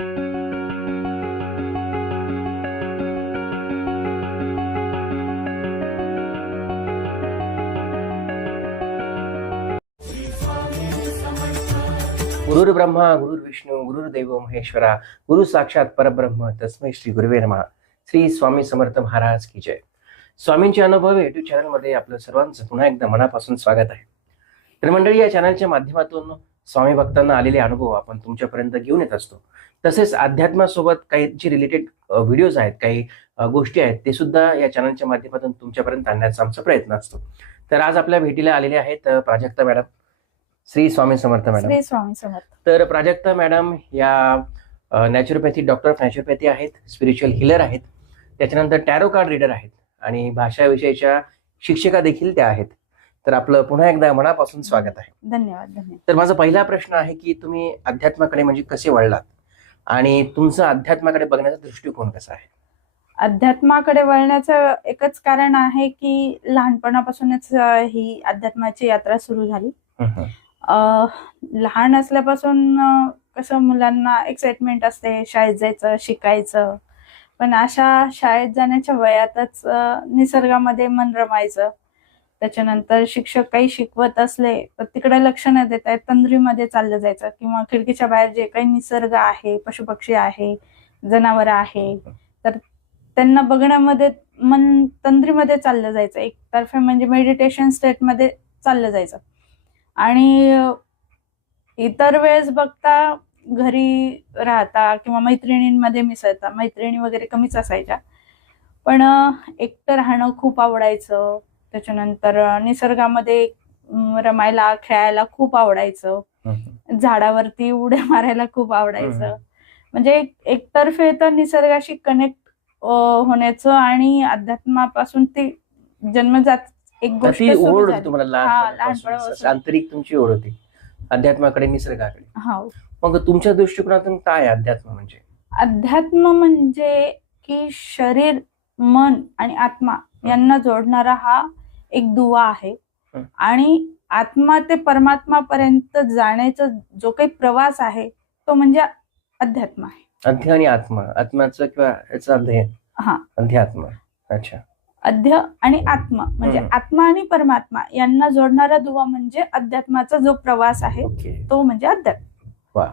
गुरुर् ब्रह्मा गुरुर्विष्णू गुरुर्देव महेश्वरा गुरु साक्षात परब्रह्म तस्मै श्री गुरुवे नमः. श्री स्वामी समर्थ महाराज की जय. स्वामींचे अनुभव युट्यूब चॅनलमध्ये आपलं सर्वांचं पुन्हा एकदा मनापासून स्वागत आहे. तर मंडळी, या चॅनलच्या माध्यमातून स्वामी भक्तांना आलेले अनुभव आपण तुमच्यापर्यंत घेऊन येत असतो. तसेच अध्यात्मासोबत काही जे रिलेटेड व्हिडिओज आहेत, काही गोष्टी आहेत, ते सुद्धा या चॅनलच्या माध्यमातून तुमच्यापर्यंत आणण्याचा आमचा प्रयत्न असतो. तर आज आपल्या भेटीला आलेले आहेत प्राजक्ता मॅडम. श्री स्वामी समर्थ मॅडम. श्री स्वामी समर्थ. तर प्राजक्ता मॅडम या नॅचरोपॅथी, डॉक्टर ऑफ नॅचरोपॅथी आहेत, स्पिरिच्युअल हिलर आहेत, त्याच्यानंतर टॅरो कार्ड रीडर आहेत आणि भाषा विषयाच्या शिक्षिका देखील त्या आहेत. तर आपलं पुन्हा एकदा मनापासून स्वागत आहे. धन्यवाद. धन्यवाद. तर माझा पहिला प्रश्न आहे की तुम्ही अध्यात्माकडे म्हणजे कसे वळलात आणि तुमचा अध्यात्माकडे बघण्याचा दृष्टिकोन कसा आहे? अध्यात्माकडे वळण्याचं एकच कारण आहे की लहानपणापासूनच ही अध्यात्माची यात्रा सुरू झाली. लहान असल्यापासून कसं मुलांना एक्साइटमेंट असते शाळेत जायचं, शिकायचं. पण अशा शाळेत जाण्याच्या वयातच निसर्गामध्ये मन रमायचं. त्याच्यानंतर शिक्षक काही शिकवत असले तर तिकडे लक्ष न देता तंद्रीमध्ये चाललं जायचं, किंवा खिडकीच्या बाहेर जे काही निसर्ग आहे, पशुपक्षी आहे, जनावर आहे, तर त्यांना बघण्यामध्ये मन तंद्रीमध्ये चाललं जायचं. एकतर्फे म्हणजे मेडिटेशन स्टेटमध्ये चाललं जायचं. आणि इतर वेळेस बघता घरी राहता किंवा मैत्रिणींमध्ये मिसळता, मैत्रिणी वगैरे कमीच असायच्या, पण एकटं राहणं खूप आवडायचं. त्याच्यानंतर निसर्गामध्ये रमायला, खेळायला खूप आवडायचं. झाडावरती उड्या मारायला खूप आवडायचं. म्हणजे एकतर्फे तर निसर्गाशी कनेक्ट होण्याचं आणि अध्यात्मापासून ते जन्मजात एक गोष्ट ओढ होती तुम्हाला लहानपणापासून, आंतरिक तुमची ओढ होती अध्यात्माकडे, निसर्गाकडे. हो. मग तुमच्या दृष्टिकोनातून काय अध्यात्म म्हणजे? अध्यात्म म्हणजे की शरीर, मन आणि आत्मा यांना जोडणारा हा एक दुवा आहे. आणि आत्मा ते परमात्मा पर्यंत जाण्याचा जो काही प्रवास आहे तो म्हणजे अध्यात्म आहे. अध्य आणि आत्मा, आत्म्याचं किंवा याचा अध्ययन. हा, अध्यात्म. अच्छा. अध्य आणि आत्मा म्हणजे आत्मा आणि परमात्मा यांना जोडणारा दुवा म्हणजे अध्यात्माचा जो प्रवास आहे तो म्हणजे अध्यात्म. वा.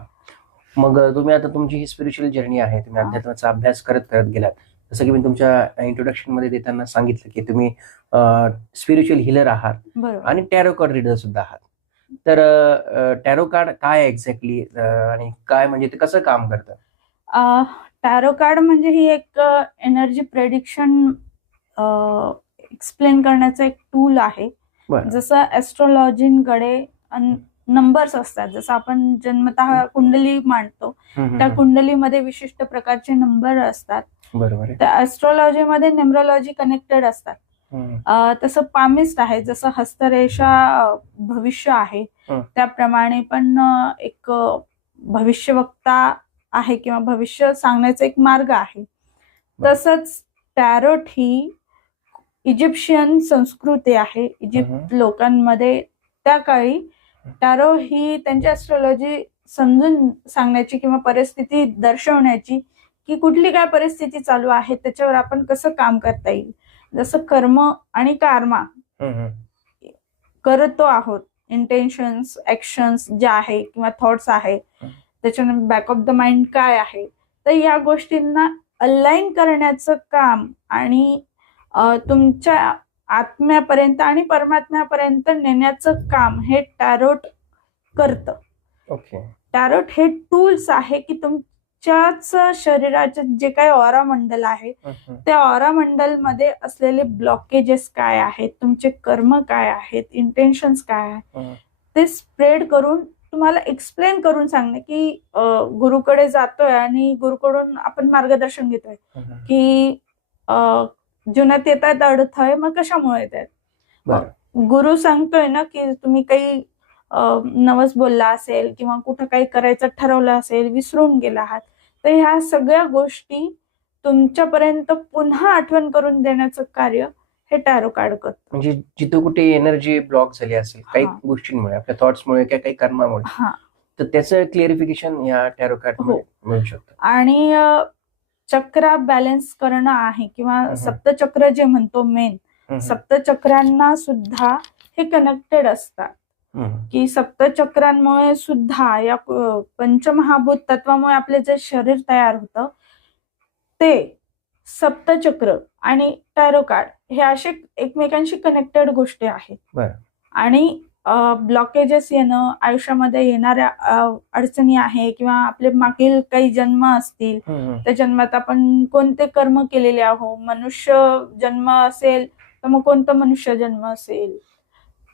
मग तुम्ही आता तुमची ही स्पिरिच्युअल जर्नी आहे, तुम्ही अध्यात्माचा अभ्यास करत करत गेलात. जसं की मी तुमच्या इंट्रोडक्शन मध्ये देताना सांगितलं की तुम्ही स्पिरिच्युअल हिलर आहात आणि टॅरो कार्ड रीडर सुद्धा आहात. तर टॅरो कार्ड काय एक्झॅक्टली आणि काय म्हणजे ते कसं काम करतं? टॅरो कार्ड म्हणजे ही एक एनर्जी प्रेडिक्शन एक्सप्लेन करण्याचं एक टूल आहे. जसं ऍस्ट्रॉलॉजीकडे नंबर्स असतात, जसं आपण जन्मतः कुंडली मांडतो, त्या कुंडलीमध्ये विशिष्ट प्रकारचे नंबर असतात. बरोबर. त्या ऍस्ट्रॉलॉजीमध्ये न्यूमरोलॉजी कनेक्टेड असतात. तसं पामिस्ट आहे, जसं हस्तरेषा भविष्य आहे, त्याप्रमाणे पण एक भविष्यवक्ता आहे किंवा भविष्य सांगण्याचा एक मार्ग आहे. तसंच टॅरोट ही इजिप्शियन संस्कृती आहे. इजिप्त लोकांमध्ये त्या काळी टॅरो ही त्यांची ऍस्ट्रॉलॉजी समजून सांगण्याची किंवा परिस्थिती दर्शवण्याची की कुठली काय परिस्थिती चालू आहे त्याच्यावर आपण कसं काम करता येईल. जसं कर्म आणि कर्मा करतो आहोत, इंटेन्शन्स, ऍक्शन्स जे आहे किंवा थॉट्स आहे, त्याच्यानंतर बॅक ऑफ द माइंड काय आहे, तर या गोष्टींना अलाइन करण्याचं काम आणि तुमच्या आत्म्यापर्यंत आणि परमात्म्यापर्यंत नेण्याचं काम हे टॅरोट करतं. टॅरोट हे टूल्स आहे की तुमच्याच शरीराचे जे काही ऑरा मंडल आहे त्या ऑरा मंडल मध्ये असलेले ब्लॉकेजेस काय आहेत, तुमचे कर्म काय आहेत, इंटेन्शन्स काय आहे, ते स्प्रेड करून तुम्हाला एक्सप्लेन करून सांगणे की गुरुकडे जातोय आणि गुरुकडून आपण मार्गदर्शन घेतोय की जीवनात येत आहेत अडथळे, मग कशामुळे येत आहेत. गुरु सांगतोय ना की तुम्ही काही नवस बोलला असेल किंवा कुठं काही करायचं ठरवलं असेल, विसरून गेला आहात, तर ह्या सगळ्या गोष्टी तुमच्यापर्यंत पुन्हा आठवण करून देण्याचं कार्य हे टॅरो कार्ड करतं. म्हणजे जिथं कुठे एनर्जी ब्लॉक झाली असेल काही गोष्टींमुळे, आपल्या थॉट्समुळे किंवा काही कर्मामुळे, तर त्याचं क्लिअरिफिकेशन या टॅरो कार्ड हो. मिळू शकतं. आणि चक्र बॅलन्स करणं आहे किंवा हम्म. सप्तचक्र जे म्हणतो मेन, हम्म. सप्तचक्रांना सुद्धा हे कनेक्टेड असतात. हम्म. की सप्तचक्रांमुळे सुद्धा या पंचमहाभूत तत्वामुळे आपले जे शरीर तयार होतं ते सप्तचक्र आणि टॅरो कार्ड हे असे एकमेकांशी कनेक्टेड गोष्टी आहेत. बरं. आणि ब्लॉकेजेस येणं, आयुष्यामध्ये येणाऱ्या अडचणी आहे किंवा आपले मागील काही जन्म असतील, हम्म. त्या जन्मात आपण कोणते कर्म केलेले आहो, मनुष्य जन्म असेल तर मग कोणतं मनुष्य जन्म असेल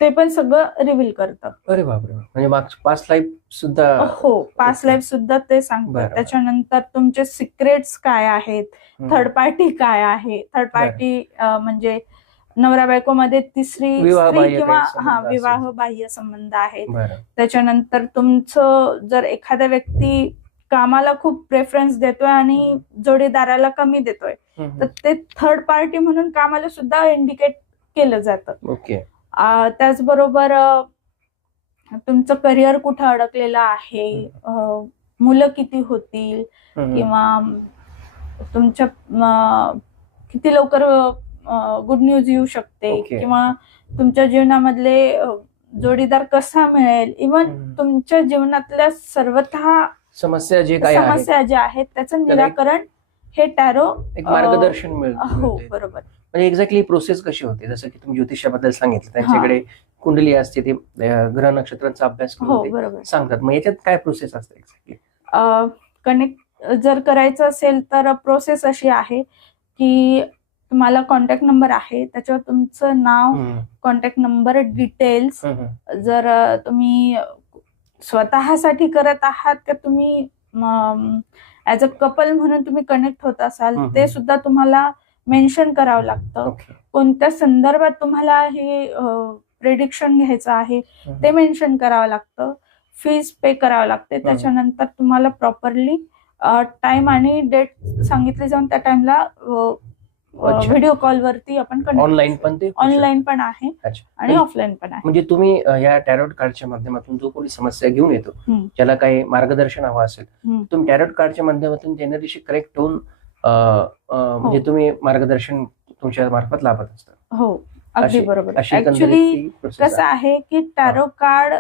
ते पण सगळं रिव्हील करतं. अरे बापरे, म्हणजे पास्ट लाईफ सुद्धा. हो, पास्ट ओके. लाईफ सुद्धा ते बरं, सांगतं. बरं. त्याच्यानंतर तुमचे सिक्रेट्स काय आहेत, थर्ड पार्टी काय आहे, थर्ड बरं. पार्टी म्हणजे नवरा बायको मध्ये तिसरी विवाह स्त्री बाह्य किंवा काही संबंध असेल. विवाह बाह्य संबंध आहेत. बरं. त्याच्यानंतर तुमचं जर एखादा व्यक्ती कामाला खूप प्रेफरन्स देतोय आणि जोडीदाराला कमी देतोय हम्म. तर ते थर्ड पार्टी म्हणून कामाला सुद्धा इंडिकेट केलं जातं. ओके. त्याचबरोबर तुमचं करिअर कुठं अडकलेलं आहे, मुलं किती होतील हम्म. किंवा तुमच्या किती लवकर गुड न्यूज येऊ शकते ओके. किंवा तुमच्या जीवनामधले जोडीदार कसा मिळेल, इव्हन हम्म. तुमच्या जीवनातल्या सर्वतः समस्या जे काही आहेत समस्या ज्या आहेत त्याचं त्याला एक- निराकरण हे टॅरो एक मार्गदर्शन हो मिळते. बरोबर. म्हणजे एक्झॅक्टली प्रोसेस कशी होते, जसं की तुम्ही ज्योतिषाबद्दल सांगितलं, त्यांच्याकडे कुंडली असते, ते ग्रह नक्षत्रांचा अभ्यास हो करून ते बरोबर. सांगतात. मग याच्यात काय प्रोसेस असते एक्झॅक्टली? कनेक्ट जर करायचं असेल तर प्रोसेस अशी आहे की तुम्हाला कॉन्टॅक्ट नंबर आहे, त्याच्यावर तुमचं नाव, कॉन्टॅक्ट नंबर, डिटेल्स, जर तुम्ही स्वतःसाठी करत आहात का तुम्ही ऍज अ कपल म्हणून तुम्ही कनेक्ट होत असाल ते सुद्धा तुम्हाला मेन्शन करावं लागतं. कोणत्या संदर्भात तुम्हाला हे प्रेडिक्शन घ्यायचं आहे ते मेन्शन करावं लागतं. फीज पे करावं लागते. त्याच्यानंतर तुम्हाला प्रॉपरली टाइम आणि डेट सांगितली जाऊन त्या टाइमला व्हिडिओ कॉल वरती आपण ऑनलाईन पण ते ऑनलाईन पण आहे अच्छा. आणि ऑफलाईन पण आहे. म्हणजे तुम्ही या टॅरोट कार्डच्या माध्यमातून जो कोणी समस्या घेऊन येतो, ज्याला काही मार्गदर्शन हवं असेल, तुम्ही टॅरोट कार्डच्या माध्यमातून जनरीशी करेक्ट होऊन म्हणजे तुम्ही मार्गदर्शन तुमच्या मार्फत लाभत असता. हो अगदी बरोबर. अशी ऍक्च्युली कसं आहे की टॅरो कार्ड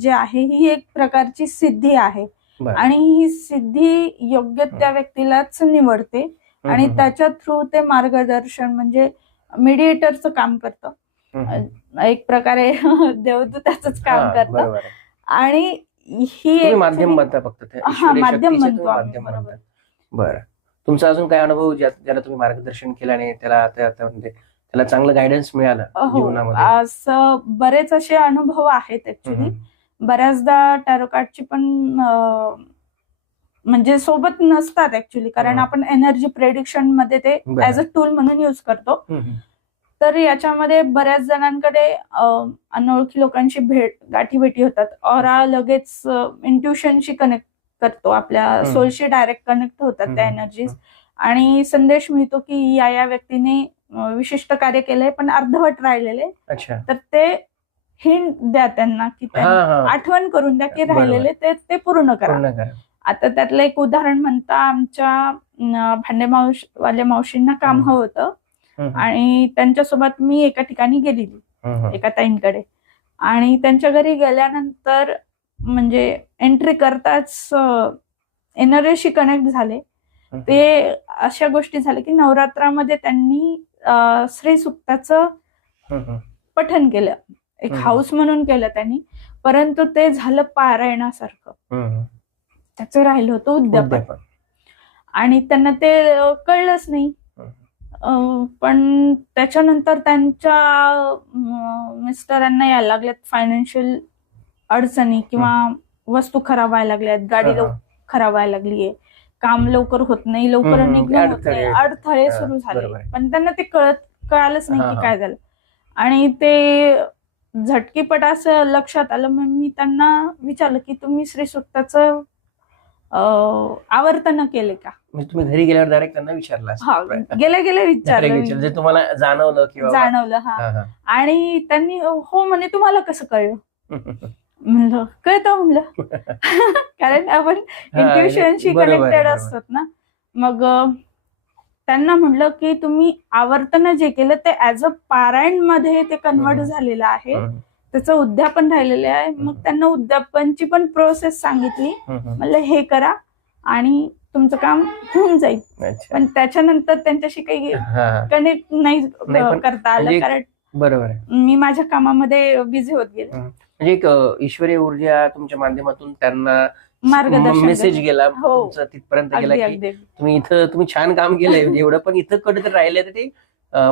जे आहे ही एक प्रकारची सिद्धी आहे आणि ही सिद्धी योग्य त्या व्यक्तीलाच निवडते आणि त्याच्या थ्रू ते मार्गदर्शन म्हणजे मीडिएटरचं काम करतं, एक प्रकारे देवदूताचंच काम करतं. आणि ही माध्यम बनता फक्त माध्यम म्हणतो. बरं. तुमचा अजून काय अनुभव ज्याला तुम्ही मार्गदर्शन केलं आणि त्याला चांगलं गायडन्स मिळालं जीवनामध्ये? असं बरेच असे अनुभव आहेत ऍक्च्युली. बऱ्याचदा टॅरो कार्डची पण म्हणजे सोबत नसतात ऍक्च्युली, कारण आपण एनर्जी प्रेडिक्शन मध्ये ते ऍज अ टूल म्हणून युज करतो. तर याच्यामध्ये बऱ्याच जणांकडे अनोळखी लोकांशी गाठी भेटी होतात. ऑरा लगेच इंट्युशनशी कनेक्ट करतो, आपल्या सोलशी डायरेक्ट कनेक्ट होतात त्या एनर्जीज आणि संदेश मिळतो की या व्यक्तीने विशिष्ट कार्य केलंय पण अर्धवट राहिलेले, तर ते हिंट द्या त्यांना की आठवण करून द्या की राहिलेले ते पूर्ण करा. आता त्यातलं एक उदाहरण म्हणता, आमच्या भांडेवाल्या मावशींना काम हवं होतं आणि त्यांच्यासोबत मी एका ठिकाणी गेलेली एका ताईंकडे आणि त्यांच्या घरी गेल्यानंतर म्हणजे एंट्री करताच एनर्जीशी कनेक्ट झाले. ते अशा गोष्टी झाल्या की नवरात्रामध्ये त्यांनी श्री सुक्ताचं पठण केलं, एक हाऊस म्हणून केलं त्यांनी, परंतु ते झालं पारायणासारखं, त्याचं राहिलं होतं उद्यापन आणि त्यांना ते कळलंच नाही. पण त्याच्यानंतर त्यांच्या मिस्टरांना यायला लागल्यात फायनान्शियल अडचणी किंवा वस्तू खराब व्हायला लागल्यात, गाडी खराब व्हायला लागलीये, काम लवकर होत नाही, लवकर निघणं होत नाही, अडथळे सुरू झाले. पण त्यांना ते कळालंच नाही की काय झालं आणि ते झटकीपट असं लक्षात आलं. मग मी त्यांना विचारलं की तुम्ही श्री सुक्ताचं आवर्तन केले का? म्हणजे तुम्ही घरी गेल्यावर डायरेक्ट त्यांना विचारलं? गेले विचारलं, तुम्हाला जाणवलं? हा. आणि त्यांनी हो म्हणे तुम्हाला कसं कळलं? म्हणलं कळतं म्हणलं. कारण आपण इंट्युशनशी बरोबर आहे, कनेक्टेड बरोबर. असतात ना. मग त्यांना म्हणलं की तुम्ही आवर्तन जे केलं ते ऍज अ पारायण मध्ये ते कन्वर्ट हम्म. झालेलं आहे, हम्म, त्याचं उद्यापन राहिलेलं आहे. मग हम्म. त्यांना उद्यापनची पण प्रोसेस सांगितली. हम्म. म्हणलं हे करा आणि तुमचं काम होऊन जाईल. अच्छा. पण त्याच्यानंतर त्यांच्याशी काही हा कनेक्ट नाही नाही, पण करता आलं, म्हणजे कारण बरोबर आहे. मी माझ्या कामामध्ये बिझी होत गेले. म्हणजे एक ईश्वरीय ऊर्जा तुमच्या माध्यमातून त्यांना मार्गदर्शन मेसेज केलं. गेला, हो. तुमचा तिथपर्यंत गेला अगदी की अगदी तुम्ही छान काम केलंय, म्हणजे एवढं पण इथं कुठेतरी राहिले तर ते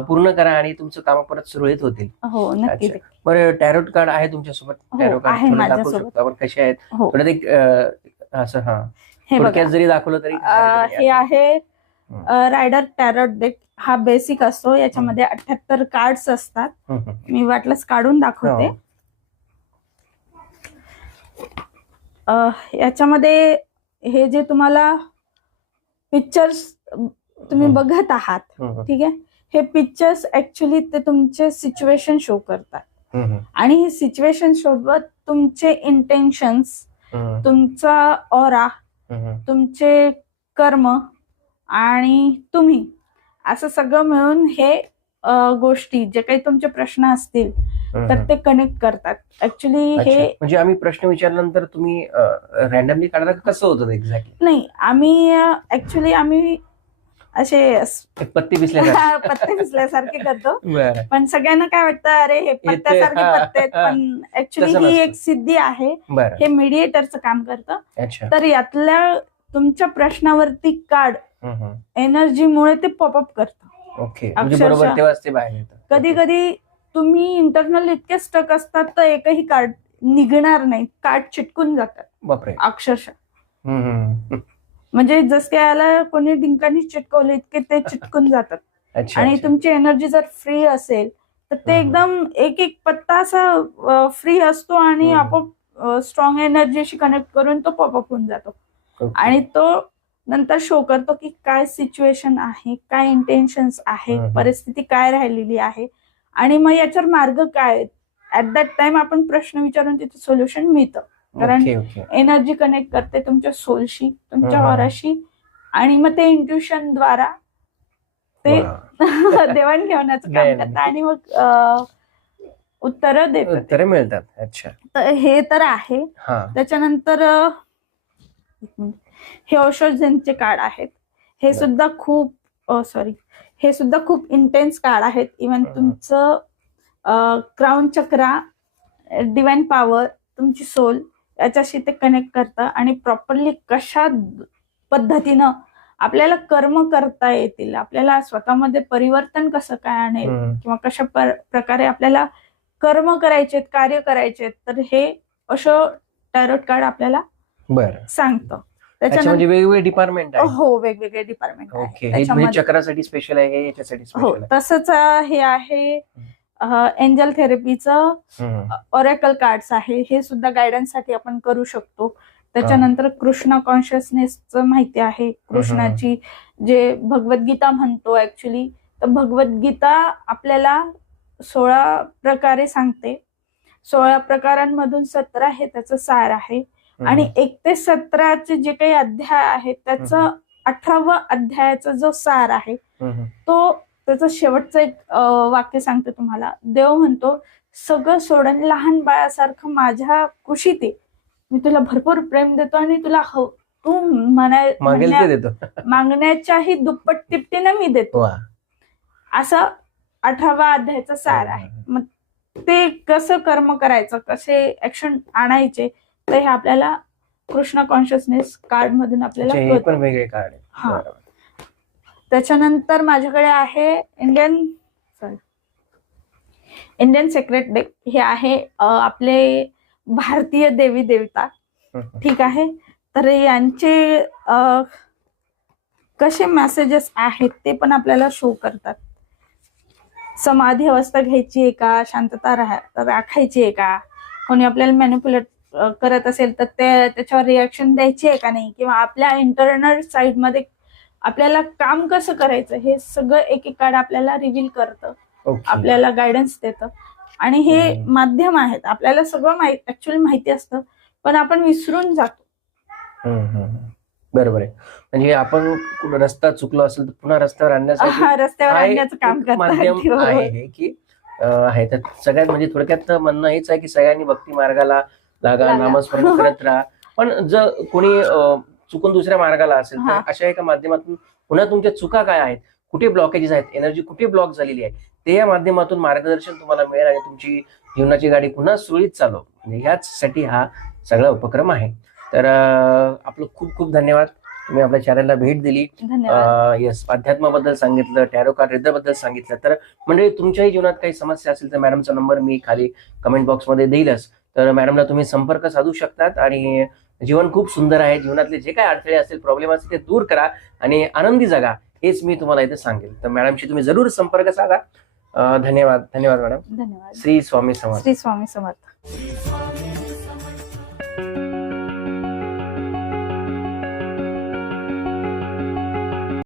पूर्ण करा आणि तुमचं काम परत सुरळीत होतील. हो नक्की. अच्छा. बरं, टॅरोट कार्ड आहे तुमच्यासोबत? हो, टॅरो कार्ड आहे थोडं दाखवू माझ्यासोबत. शकतो आपण कसे आहेत? हो, थोडं एक असं हा हे बघा. थोडक्यात जरी दाखवलं तरी हे आहे रायडर टॅरोट डेक. हा बेसिक असतो. याच्यामध्ये 78 कार्ड्स असतात. मी वाटलंच काढून दाखवते. याच्यामध्ये हे जे तुम्हाला पिक्चर्स तुम्ही बघत आहात, ठीक आहे, हे पिक्चर्स ऍक्च्युली ते तुमचे सिच्युएशन शो करतात. आणि हे सिच्युएशन सोबत तुमचे इंटेन्शन्स, तुमचा ऑरा, तुमचे कर्म आणि तुम्ही, असं सगळं मिळून हे गोष्टी, जे काही तुमचे प्रश्न असतील तर ते कनेक्ट करतात. ऍक्च्युली हे म्हणजे आम्ही प्रश्न विचारल्यानंतर तुम्ही रॅन्डमली काढता, कसं होतं एक्झॅक्टली? नाही, आम्ही असे पत्ती पिसल्या पत्ते पिसल्यासारखे करतो. पण सगळ्यांना काय वाटतं, अरे हे पत्त्यासारखे पत्ते आहेत, पण ऍक्च्युली ही एक सिद्धी आहे. हे मीडिएटरचं काम करतं. तर यातल्या तुमच्या प्रश्नावरती कार्ड एनर्जीमुळे ते पॉपअप करतं. ओके, बरोबर तेव्हाच ते बाहेर येतं. कधी कधी तुम्ही इंटरनल इतके स्टक असतात तर एकही कार्ड निघणार नाही, कार्ड चिटकून जातात. बापरे. अक्षरशः म्हणजे जस काय याला कोणी डिंकानी चिटकवले इतके ते चिटकून जातात. आणि तुमची एनर्जी जर फ्री असेल तर ते एकदम एक एक पत्ता असा फ्री असतो आणि आपोआप स्ट्रॉंग एनर्जीशी कनेक्ट करून तो पॉपअप होऊन जातो. आणि तो नंतर शो करतो की काय सिच्युएशन आहे, काय इंटेन्शन्स आहे, परिस्थिती काय राहिलेली आहे आणि मग याच्यावर मार्ग काय. ऍट दॅट टाइम आपण प्रश्न विचारून तिथे सोल्युशन मिळतं. कारण एनर्जी कनेक्ट करते तुमच्या सोलशी, तुमच्या ऑराशी, आणि मग ते इंट्युशन द्वारा ते देवाणघेवाणाचं काम करतात आणि मग उत्तर मिळतात. अच्छा, तर हे तर आहे. त्याच्यानंतर हे ओशोजनचे कार्ड आहेत. हे सुद्धा खूप इंटेन्स कार्ड आहेत. इव्हन तुमचं क्राउन चक्रा, डिवाइन पॉवर, तुमची सोल याच्याशी ते कनेक्ट करतं आणि प्रॉपरली कशा पद्धतीनं आपल्याला कर्म करता येतील, आपल्याला स्वतःमध्ये परिवर्तन कसं काय आणेल किंवा कशा प्रकारे आपल्याला कर्म करायचे, कार्य करायचे, तर हे असं टॅरोट कार्ड आपल्याला सांगतं. त्याच्यामध्ये वेगवेगळे डिपार्टमेंट आहे. हो, वेगवेगळे डिपार्टमेंट आहे. चक्रासाठी स्पेशल आहे, याच्यासाठी स्पेशल आहे. तसंच हे आहे एंजल थेरपीचं ऑरेकल कार्ड्स आहे. हे सुद्धा गायडन्स साठी आपण करू शकतो. त्याच्यानंतर कृष्णा कॉन्शियसनेसचं माहिती आहे. कृष्णाची जे भगवद्गीता म्हणतो ऍक्च्युली, तर भगवद्गीता आपल्याला 16 प्रकारे सांगते. 16 प्रकारांमधून 17 हे त्याचं सार आहे. आणि 1 ते 17चे जे काही अध्याय आहेत त्याचं 18व्या अध्यायाचा जो सार आहे तो त्याचं शेवटचं एक वाक्य सांगते तुम्हाला. देव म्हणतो, सगळं सोडून लहान बाळासारखं माझ्या कुशीत ये, मी तुला भरपूर प्रेम देतो आणि तुला तू मागण्याच्याही दुप्पट तिपटीनं मी देतो. असं 18व्या अध्यायाचा सार आहे. मग ते कसं कर्म करायचं, कसे ऍक्शन आणायचे, तर हे आपल्याला कृष्णा कॉन्शियसनेस कार्ड मधून आपल्याला पण वेगळे कार्ड. हा. त्याच्यानंतर माझ्याकडे आहे इंडियन सेक्रेट डेक. हे आहे आपले भारतीय देवी देवता, ठीक आहे. तर यांचे कसे मेसेजेस आहेत ते पण आपल्याला शो करतात. समाधी अवस्था घ्यायची आहे का, शांतता राखायची आहे का, कोणी आपल्याला मॅनिप्युलेट करत असेल तर त्याच्यावर रिॲक्शन द्यायची आहे का नाही, किंवा आपल्या इंटरनल साइड मध्ये आपल्याला काम कसं करायचं, हे सगळं एक एक कार्ड आपल्याला रिव्हील करतं, आपल्याला गायडन्स देतं. आणि हे हम्म. माध्यम आहेत. आपल्याला सगळं ऍक्च्युअली माहिती असतं, पण आपण विसरून जातो. बरोबर आहे. म्हणजे आपण कुठं रस्ता चुकलो असेल तर पुन्हा रस्त्यावर आणण्यासाठी रस्त्यावर हा आणण्याचं काम एक माध्यम करतात. आहे हे की आहे. तर सगळ्यात म्हणजे थोडक्यात म्हणणं हेच आहे की सगळ्यांनी भक्ती मार्गाला लागा, लागा. नामस्मरण करत राहा. पण जर कोणी चुकून दुसऱ्या मार्गाला असेल तर हा. अशा एका माध्यमातून पुन्हा तुमच्या चुका काय आहेत, कुठे ब्लॉकेजेस आहेत, एनर्जी कुठे ब्लॉक झालेली आहे, ते या माध्यमातून मार्गदर्शन तुम्हाला मिळेल आणि तुमची जीवनाची गाडी पुन्हा सुरळीत चालव. म्हणजे ह्याचसाठी हा सगळा उपक्रम आहे. तर आपलं खूप खूप धन्यवाद. तुम्ही आपल्या चॅनलला भेट दिली. धन्यवाद. येस, अध्यात्माबद्दल सांगितलं, टॅरो कार्ड रिद्धाबद्दल सांगितलं. तर म्हणजे तुमच्याही जीवनात काही समस्या असेल तर मॅडमचा नंबर मी खाली कमेंट बॉक्समध्ये देईलच. तर मॅडमला तुम्ही संपर्क साधू शकतात. आणि जीवन खूप सुंदर आहे. जीवनातले जे काही अडथळे असतील, प्रॉब्लेम असतील ते दूर करा आणि आनंदी जगा, हेच मी तुम्हाला इथे सांगेल. तर मॅडमशी तुम्ही जरूर संपर्क साधा. धन्यवाद. धन्यवाद मॅडम. धन्यवाद. श्री स्वामी समर्थ. श्री स्वामी समर्थ.